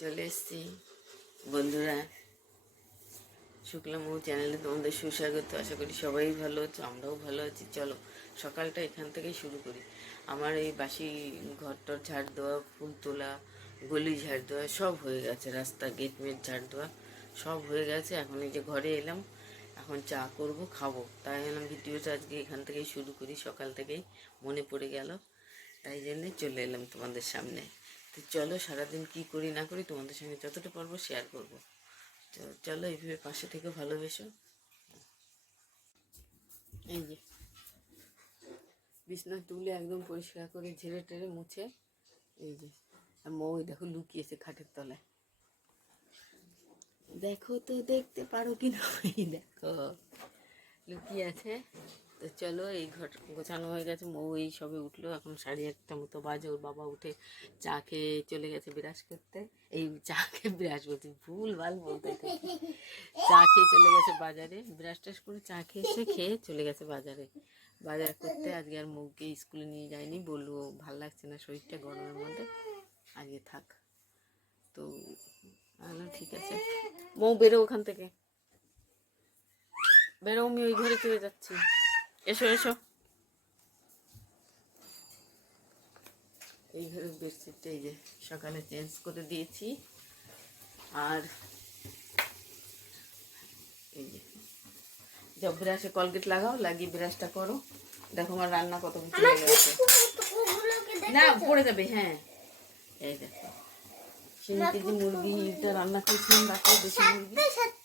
চলে এসছি বন্ধুরা, শুক্লা মৌ চ্যানেলে তোমাদের সুস্বাগত। আশা করি সবাই ভালো আছো, আমরাও ভালো আছি। চলো সকালটা এখান থেকেই শুরু করি। আমার এই বাসি ঘরটর ঝাড় দেওয়া, ফুল তোলা, গলি ঝাড় দেওয়া সব হয়ে গেছে। রাস্তা গেট মেট ঝাড় দেওয়া সব হয়ে গেছে। এখন এই যে ঘরে এলাম, এখন চা করব, খাবো। তাই এলাম ভিডিওটা আজকে এখান থেকেই শুরু করি। সকাল থেকেই মনে পড়ে গেল, তাই জন্যে চলে এলাম তোমাদের সামনে। তো চলো সারাদিন কি করি না করি তোমাদের সঙ্গে যতটা পারবো শেয়ার করব। তো চলো এইভাবে পাশে থেকে ভালোবেসো। এই যে বিছনা তুলে একদম পরিষ্কার করে ঝেড়ে টেড়ে মুছে, এই যে আর মৌ দেখো লুকিয়েছে খাটের তলায়। দেখো তো দেখতে পারো কি না, এই দেখো লুকিয়ে আছে। তো চলো এই ঘর গোছানো হয়ে গেছে। মৌ এই সবে উঠলো, এখন 8:30 মতো বাজে। ওর বাবা উঠে চা খেয়ে চলে গেছে বিরাজ করতে। এই চা খেয়ে বিরাজ বলছি, ভুল ভাল বলতে, চা খেয়ে চলে গেছে বাজারে। বিরাজ টাস করে চা খেয়ে চলে গেছে বাজারে বাজার করতে। আজকে আর মৌকে স্কুলে নিয়ে যায়নি, বললো ভাল লাগছে না শরীরটা গরমের মধ্যে, আজকে থাক। তো ঠিক আছে মৌ বেরো ওখান থেকে, বেরো, আমি ওই ঘরে চলে যাচ্ছি। এসো এসো, এই ঘরের বেডশিটটা এই যে সকালে চেঞ্জ করে দিয়েছি। আর এই যে যা ব্রাশে কলগেট লাগাও, লাগিয়ে ব্রাশটা করো। দেখো আমার রান্না কত কিছু হয়ে গেছে। না পড়ে যাবে, হ্যাঁ। এই দেখো 3 কেজি মুরগিটা রান্না করেছিলাম রাতে, দেশি মুরগি,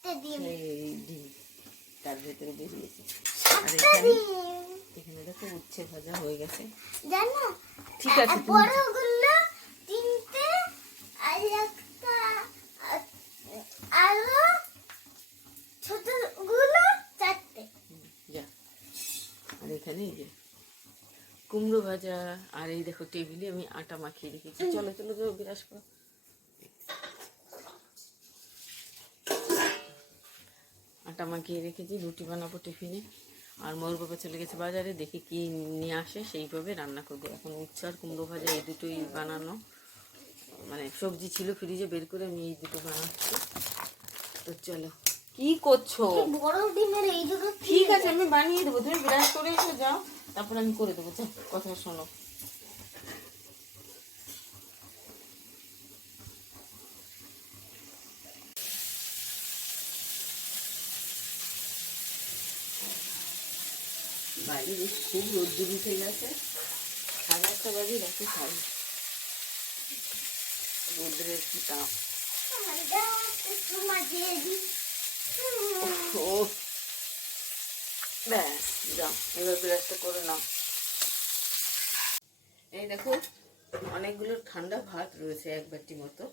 সেই ডিম তার ভেতরে বেরিয়েছে। আর এখানে এখানে দেখো উচ্ছে ভাজা হয়ে গেছে। ঠিক আছে, যা। আর এখানে এই যে কুমড়ো ভাজা। আর এই দেখো টেবিলে আমি আটা মাখিয়ে রেখেছি। চলো চলো চলো বিরাজ করো। আটা মাখিয়ে রেখেছি, রুটি বানাবো টিফিনে। আর ময়ূর বাবা চলে গেছে বাজারে, দেখি কি নিয়ে আসে সেইভাবে রান্না করবো। এখন উচ্ছে আর কুমড়ো ভাজা এই দুটোই বানানো, মানে সবজি ছিল ফ্রিজে বের করে আমি এই দুটো বানাচ্ছি। তো চলো, কি করছো? বড় ডিমের এই দুটো ঠিক আছে, আমি বানিয়ে দেবো। তুমি ব্রাশ করে এসে যাও, তারপর আমি করে দেবো। যাও, কথা শোনো। বাইরে খুব রোদ্দুর উঠে গেছে। 11:30 বাজে, দেখো সাড়ে রোদ্রের কি তাপ। ও ব্যাস, যাও এবার ব্রাশটা করে নাও। এই দেখো অনেকগুলো ঠান্ডা ভাত রয়েছে, 1 বাটি মতো।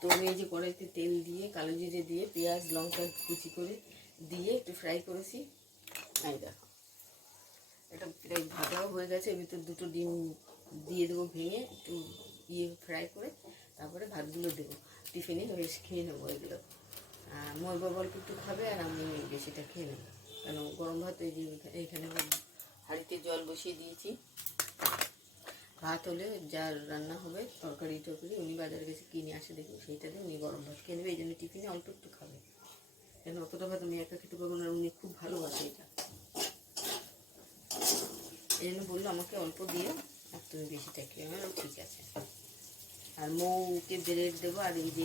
তো আমি এই যে কড়াইতে তেল দিয়ে, কালো জিরে দিয়ে, পেঁয়াজ লঙ্কা কুচি করে দিয়ে একটু ফ্রাই করেছি। এই দেখো এটা প্রায় ভাজাও হয়ে গেছে। এর ভিতর 2টো ডিম দিয়ে দেবো ভেঙে, একটু ফ্রাই করে, তারপরে ভাতগুলো দেবো। টিফিনে খেয়ে নেবো এগুলো। ময়ূর বাবা অল্প একটু খাবে, আর আমি বেশিটা খেয়ে নেবো। কেন গরম ভাত এই যে এইখানে হাঁড়িতে জল বসিয়ে দিয়েছি। ভাত হলে যার রান্না হবে তরকারি উনি বাজারে গেছে কিনে আসে, দেখি সেইটা দিয়ে উনি গরম ভাত খেয়ে নেবে। এই জন্য টিফিনে অল্প একটু খাবে, কেন অতটা ভাত আমি একা খেতে পারবো না। উনি খুব ভালোবাসে এটা, এই জন্য বললো আমাকে অল্প দিও, আর তুমি বেশিটা খেয়ে। আমার ঠিক আছে। আর মৌকে ব্রেড দেবো, আর এই যে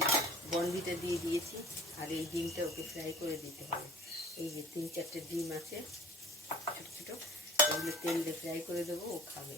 বনভিটা দিয়ে দিয়েছি। আর এই ডিমটা ওকে ফ্রাই করে দিতে হবে। এই যে 3-4টে ডিম আছে ছোটো ছোটো, এগুলো তেল দিয়ে ফ্রাই করে দেবো, ও খাবে।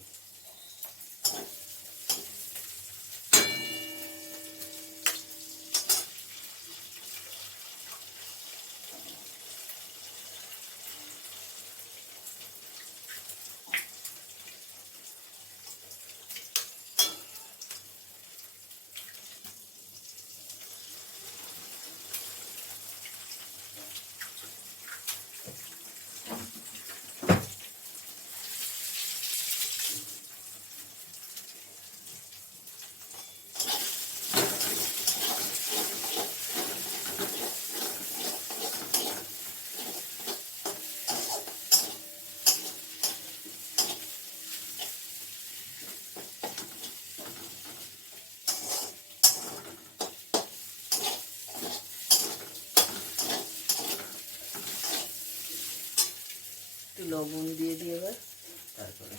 লবণ দিয়ে দিই এবার। তারপরে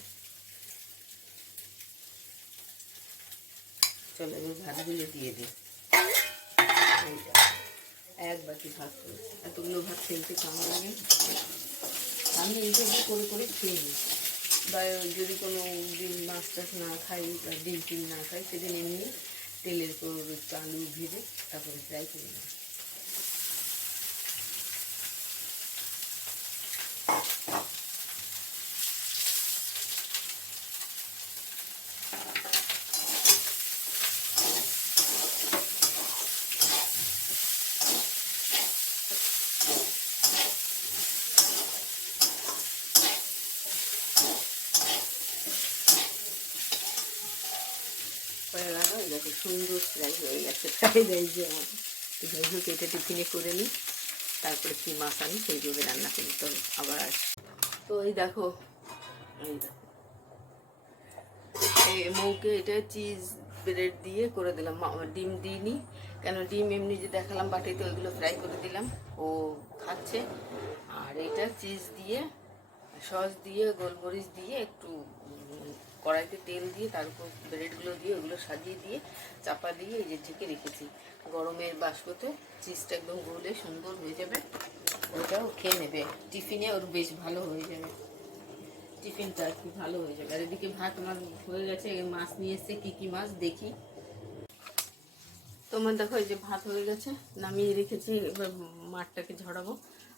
চলো এবার ভাতগুলো দিয়ে দিই। এক বাটি ভাত করেছি, এতগুলো ভাত খেলতে কেমন লাগে। আমি এইভাবে করে করে খেয়ে নিই, বা যদি কোনো দিন মাছ টাছ না খাই বা ডিম টিম না খাই সেদিন এমনি তেলের উপর আলু ভেজে তারপরে ফ্রাই করে নিই। হয়ে গেল, দেখো সুন্দর ফ্রাই হয়ে গেছে। ফ্রাই রাইস যে আমার যাই হোক, এটা টিফিনে করে নিই, তারপরে কী মাছ আনি সেইভাবে রান্না করি। তো আবার আসি। তো এই দেখো এই মৌকে এটা চিজ ব্রেড দিয়ে করে দিলাম, ডিম দিইনি কেন, ডিম এমনি যে দেখালাম বাটিতে ওইগুলো ফ্রাই করে দিলাম, ও খাচ্ছে। আর এটা চিজ দিয়ে সস দিয়ে গোলমরিচ দিয়ে একটু কড়াইতে তেল দিয়ে তার উপর ব্রেডগুলো দিয়ে ওগুলো সাজিয়ে দিয়ে চাপা দিয়ে এই যে ঢেকে রেখেছি। গরমের বাষ্পতে চিজটা একদম গলে সুন্দর হয়ে যাবে, ওটাও খেয়ে নেবে টিফিনে, ওর বেশ ভালো হয়ে যাবে, টিফিনটা আর কি ভালো হয়ে যাবে। আর এদিকে ভাত আমার হয়ে গেছে, মাছ নিয়ে এসছে, কী কী মাছ দেখি। তোমার দেখো এই যে ভাত হয়ে গেছে, নামিয়ে রেখেছি, এবার মাঠটাকে ঝরাবো।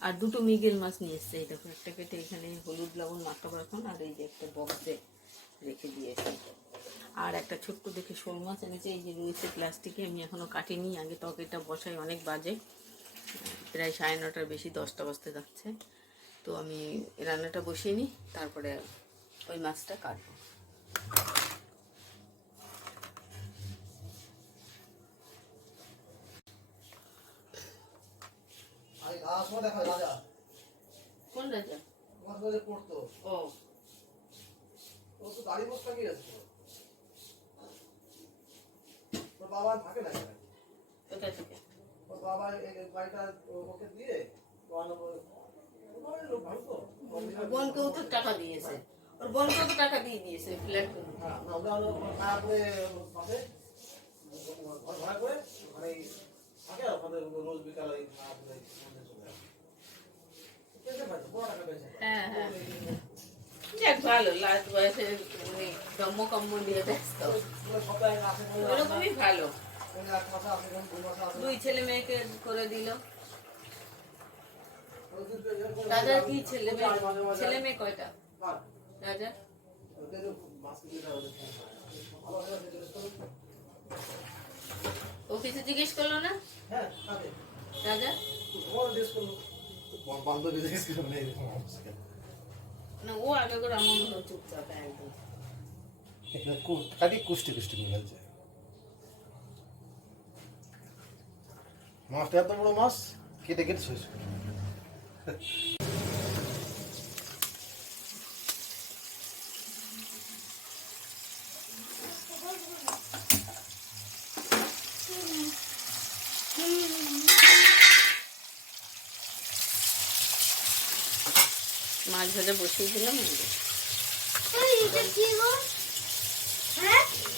আর দুটো মৃগেল মাছ নিয়ে এসছে, এই দেখো একটা কেটে এখানে হলুদ লবণ মাখাবো এখন, আর এই যে একটা বক্সে রেখে দিয়েছি। আর একটা ছোট্ট দেখে শোল মাছ এনেছে, এই যে রয়েছে প্লাস্টিকে, আমি এখনও কাটিনি, আগে তরকারিটা বসাই, অনেক বাজে, প্রায় 9:30টার বেশি, 10টা বাজতে যাচ্ছে। তো আমি রান্নাটা বসিয়ে নিই, তারপরে ওই মাছটা কাটবো। কোন রাজা? ও কোথা থেকে? বোনকেও তো টাকা দিয়েছে, ওর বোনকেও তো টাকা দিয়ে দিয়েছে ফ্ল্যাট। হ্যাঁ হ্যাঁ, যাক ভালো, লাস্ট বয়সে ধম্মকম্ম দিয়ে ব্যস্ত, ওরকমই ভালো। 2 ছেলে মেয়েকে করে দিল। রাজার কি ছেলে মেয়ে কয়টা রাজা? ও কিছু জিজ্ঞেস করলো না রাজা? না, ও আগে করে আমার মতো চুপচাপ একদম কুষ্টি কুষ্টি মিলছে। মাছটা এত বড় মাছ কেটে কেটে শেষ করে। মাছ ভাজা বসিয়ে দিলাম।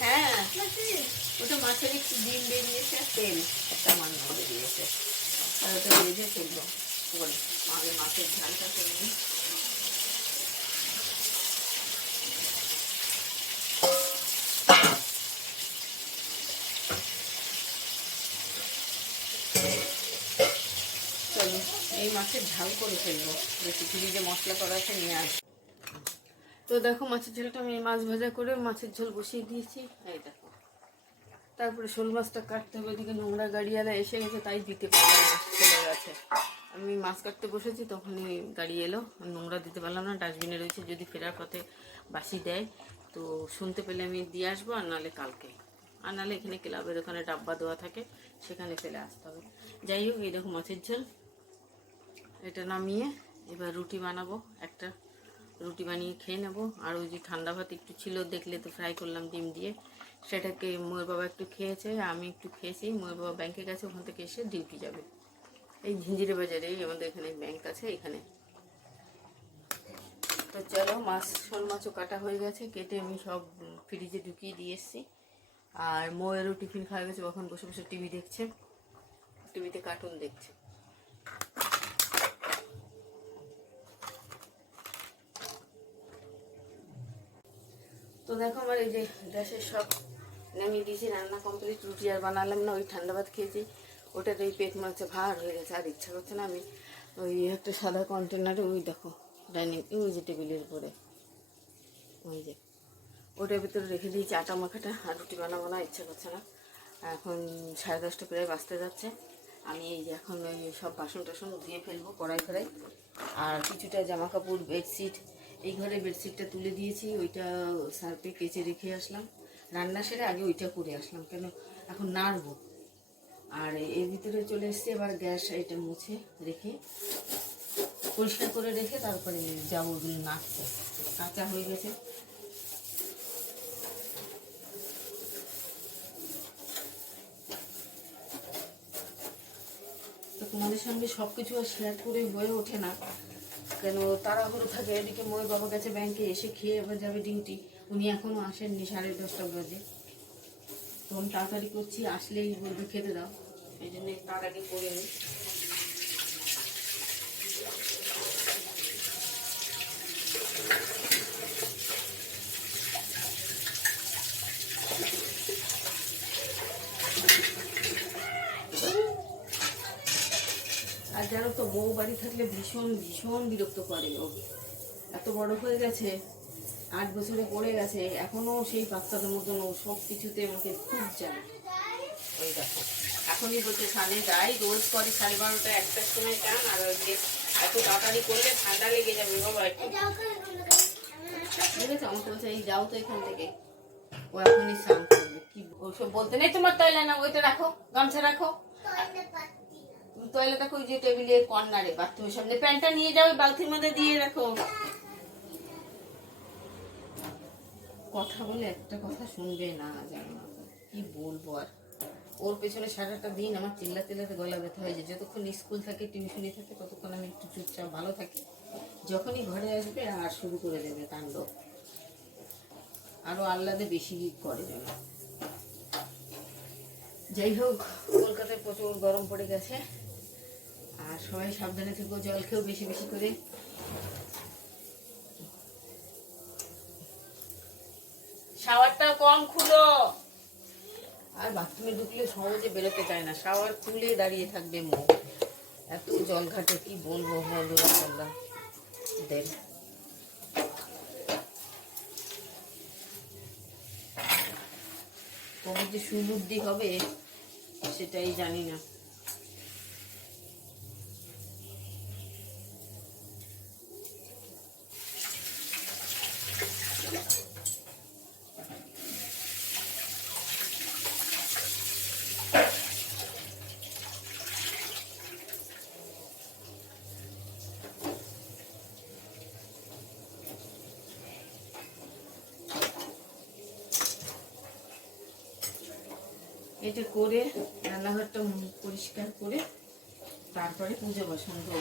হ্যাঁ, ওটা মাছের একটু ডিম বেরিয়েছে আর তেল একটা মাছ ভরে দিয়েছে, আর ওটা ভেজে ফেলবো বলে আগে মাছের ঝালটা করে নিই। চলো এই মাছের ঝাল করে ফেলবো, বেশি ফ্রিজে মশলা করা আছে নিয়ে আসি। তো দেখো মাছের ঝোলটা আমি মাছ ভাজা করে মাছের ঝোল বসিয়ে দিয়েছি, এই দেখো। তারপরে শোল মাছটা কাটতে হবে, এদিকে নোংরা গাড়িওয়ালা এসে গেছে, তাই দিতে পারলাম না, চলে গেছে। আমি মাছ কাটতে বসেছি তখনই গাড়ি এলো, নোংরা দিতে পারলাম না, ডাস্টবিনে রয়েছে, যদি ফেরার পথে বাসি দেয় তো শুনতে পেলে আমি দিয়ে আসবো, আর নাহলে কালকে, আর নাহলে এখানে ক্লাবের ওখানে ডাব্বা দেওয়া থাকে, সেখানে ফেলে আসতে হবে। যাই হোক, এই দেখো মাছের ঝোল, এটা নামিয়ে এবার রুটি বানাবো, একটা রুটি বানিয়ে খেয়ে নেবো। আর ওই যে ঠান্ডা ভাত একটু ছিল, দেখলে তো, ফ্রাই করলাম ডিম দিয়ে, সেটাকে ময়ের বাবা একটু খেয়েছে, আমি একটু খেয়েছি। ময়ের বাবা ব্যাংকে গেছে, ওখান থেকে এসে ডিউটি যাবে, এই ঝিঞ্জিরে বাজারে আমাদের এখানে ব্যাংক আছে, এখানে তো চলো, শোল মাছও কাটা হয়ে গেছে, কেটে আমি সব ফ্রিজে ঢুকিয়ে দিয়ে এসেছি। আর মোয়েরও টিফিন খাওয়া গেছে, এখন বসে বসে টিভি দেখছে, টিভিতে কার্টুন দেখছে। তো দেখো আমার এই যে গ্যাসের সব নামিয়ে দিয়েছি, রান্না কমপ্লিট। রুটি আর বানালাম না, ওই ঠান্ডা ভাত খেয়েছি, ওটাতেই পেট মাছে ভার হয়ে গেছে, আর ইচ্ছা করছে না। আমি ওই একটা সাদা কন্টেনারে, ওই দেখো ডাইনিং, ওই যে টেবিলের উপরে, ওই যে ওটার ভিতরে রেখে দিয়েছি আটা মাখাটা, আর রুটি বানাবো না, ইচ্ছা করছে না। এখন 10:30 প্রায় বাজতে যাচ্ছে। আমি এই যে এখন ওই সব বাসন টাসন ধুয়ে ফেলবো, কড়াই ফড়াই। আর কিছুটা জামা কাপড়, বেডশিট, এই ঘরে বেডশিটটা তুলে দিয়েছি, ওইটা সার্ফে কেচে রেখে আসলাম। রান্না সেরে আগে ওইটা করে আসলাম, কেন এখন নাড়বো। আর এর ভিতরে চলে এসছি এবার গ্যাস এটা মুছে রেখে, পরিষ্কার করে রেখে তারপরে যাবো ওগুলো নাড়তে। কাঁচা হয়ে গেছে। তো তোমাদের সঙ্গে সব কিছু আর শেয়ার করে হয়ে ওঠে না, কেন তাড়াহুড়ো থাকে। এদিকে মই বাবা গেছে ব্যাংকে, এসে খেয়ে এবার যাবে ডিউটি, উনি এখনও আসেননি, 10:30 বাজে। তো আমি তাড়াতাড়ি করছি, আসলেই বলবে খেতে দাও, এই জন্য তার আগে করে নিই। আর জানো তো, বউ বাড়ি থাকলে ভীষণ ভীষণ বিরক্ত করে। ও এত বড় হয়ে গেছে, 8 বছরে পড়ে গেছে, এখনও সেই বাচ্চাদের মতন ও সব কিছুতে আমাকে খুব জানে। ওই দেখো এখনই বলছে সামনে যাই, রোজ করে 12:30 1টার সময় চান, আর এত তাড়াতাড়ি করলে ঠান্ডা লেগে যাবে বাবা একটু। ঠিক আছে, আমাকে বলছে এই যাও তো এখান থেকে, ও এখনই স্নান করবে। কি ওসব বলতে নেই তোমার, তয়লা না, ওইটা রাখো, গামছা রাখো। তয়লা দেখো ওই যে টেবিলের কর্নারে, বাথরুমের সামনে। প্যান্টটা নিয়ে যাও, বালতির মধ্যে দিয়ে রাখো। কথা বলে একটা কথা শুনবে না, জানো না কি বলবো আর। ওর পেছনে সারাটা দিন আমার চিল্লাতে গলা ব্যথা হয়ে যায়। যতক্ষণ স্কুল থাকে, টিউশনি থাকে, ততক্ষণ আমি একটু চুপচাপ ভালো থাকি। যখনই ঘরে আসবে আর শুরু করে দেবে তাণ্ডব, আরো আহ্লাদে বেশি করে যেন। যাই হোক, কলকাতায় প্রচুর গরম পড়ে গেছে, আর সবাই সাবধানে থেকো, জল খেয়েও বেশি বেশি করে। শাওয়ারটা কম খুলো। আর বাথরুমে ঢুকলে সহজে বেরোতে চায় না, শাওয়ার খুলে দাঁড়িয়ে থাকবে মুখ, এত জল ঘাটে কি বলবো। দের কবে যে সুবুদ্ধি হবে সেটাই জানি না। এটা করে রান্নাঘরটা পরিষ্কার করে তারপরে পুজো বসান দেবো।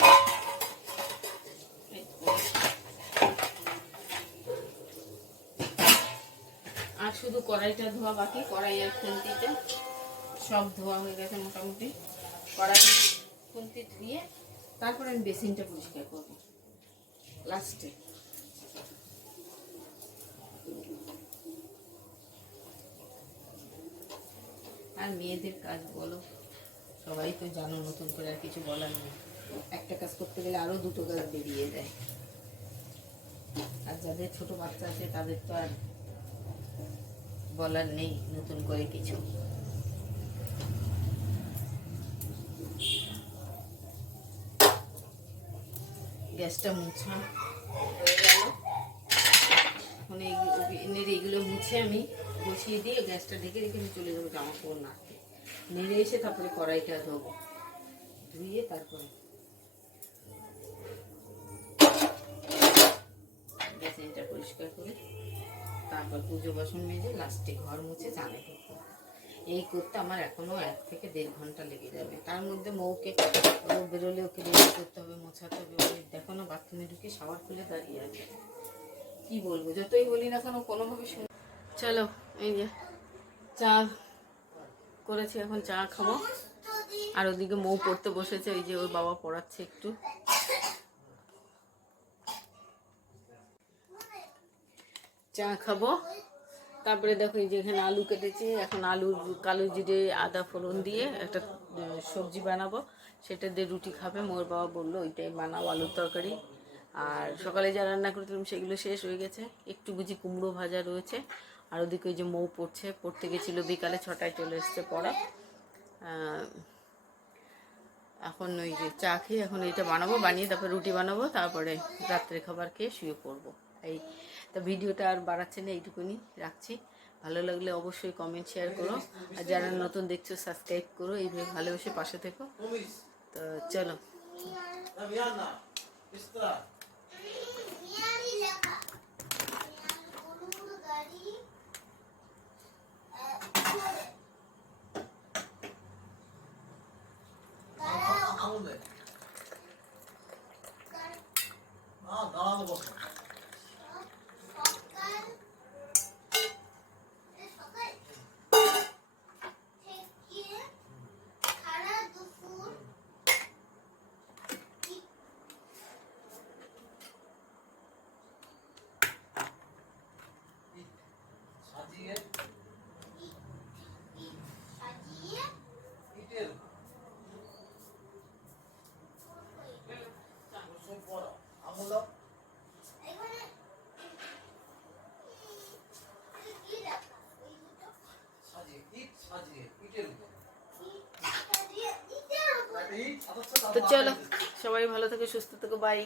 আর শুধু কড়াইটা ধোয়া বাকি, কড়াই আর খুন্তিটা সব ধোয়া হয়ে গেছে মোটামুটি। কড়াই খুন্তি ধুয়ে তারপরে আমি বেসিনটা পরিষ্কার করবো লাস্টে। আর মেয়েদের কাজ বলো, সবাই তো জানো, নতুন করে আর কিছু বলার নেই। একটা কাজ করতে গেলে আরো দুটো কাজ বেরিয়ে যায়। আর যাদের ছোট বাচ্চা আছে তাদের তো আর বলার নেই নতুন করে কিছু। গ্যাসটা মুছা হয়ে গেল, এখন এইগুলো মুছে আমি বসিয়ে দিয়ে গ্যাসটা ঢেকে রেখে আমি চলে যাবো জামা কাপড় নাড়তে। নেড়ে এসে তারপরে কড়াইটা ধোবো, ধুয়ে তারপরে বেসিনটা পরিষ্কার করে তারপর পুজো বাসন মেজে লাস্টে ঘর মুছে চানে করবো। এই করতে আমার এখনো 1 থেকে 1.5 ঘন্টা লেগে যাবে। তার মধ্যে মৌকে বেরোলে ওকে রেডি করতে হবে, মোছাতে হবে। দেখো না, বাথরুমে ঢুকে শাওয়ার খুলে দাঁড়িয়ে আছে। কি বলবো, যতই বলি না কেন কোনোভাবে শুনে। চলো এই যে চা করেছি, এখন চা খাবো। আর ওদিকে মৌ পড়তে বসেছে, ওই যে ওর বাবা পড়াচ্ছে একটু। চা খাবো, তারপরে দেখো এই যে এখানে আলু কেটেছি, এখন আলুর কালো জিরে আদা ফোড়ন দিয়ে একটা সবজি বানাবো, সেটা দিয়ে রুটি খাবে। মোর বাবা বললো ওইটাই বানাও, আলুর তরকারি। আর সকালে যা রান্না করেছিলাম সেগুলো শেষ হয়ে গেছে, একটু বুঝি কুমড়ো ভাজা রয়েছে। আর ওদিকে ওই যে মৌ পড়তে গেছিলো, বিকালে 6টায় চলে এসছে পড়া। এখন ওই যে চা খেয়ে এখন এইটা বানাবো, বানিয়ে তারপরে রুটি বানাবো, তারপরে রাত্রে খাবার খেয়ে শুয়ে পড়বো। এই তা ভিডিওটা আর বাড়াচ্ছে না, এইটুকুনি রাখছি। ভালো লাগলে অবশ্যই কমেন্ট শেয়ার করো, আর যারা নতুন দেখছো সাবস্ক্রাইব করো, এইভাবে ভালোবেসে পাশে থেকো। তো চলো। দাঁড়ানো বসো। তো চলো, সবাই ভালো থেকো, সুস্থ থেকো, বাই।